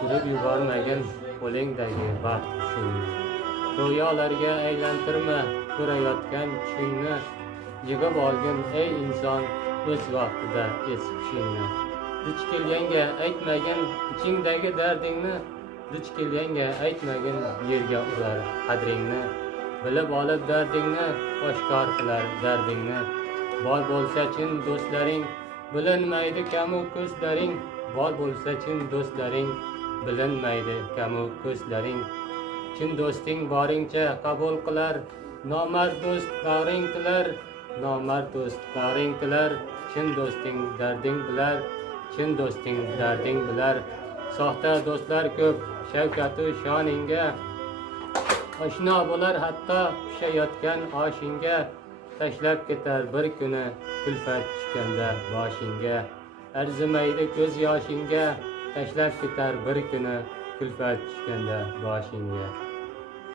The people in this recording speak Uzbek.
o'chirib yubormagin qo'lingdagi baxt qushingni. Ro'yolarga aylantirma ko'rayotgan tushingni. Yig'ib olgin ey inson o'z vaqtida es hushingni. Duch kelganga aytmagin ichingdagi dardingni. Duch kelganga aytmagin yerga urar qadringni. Bilib olib dardingni oshkor qilar dardingni. Bor bo'lsa chin do'stlaring, bilinmaydi kamu ko'zlaring. Bor bo'lsa chin do'stlaring, bilinmaydi kamu ko'zlaring. Chin do'sting boringcha qabul qilar, nomard do'st bag'ring tilar. Nomard do'st bag'ring tilar. Chin do'sting darding bilar, chin do'sting darding bilar. Soxta do'stlar ko'p shavkatu shoningga, oshno bo'lar hatto pishayotgan oshingga. Tashlab ketar bir kuni kulfat tushganda boshingga. Arzimaydi ko'z yoshingga, tashlab ketar bir kuni kulfat tushganda boshingga.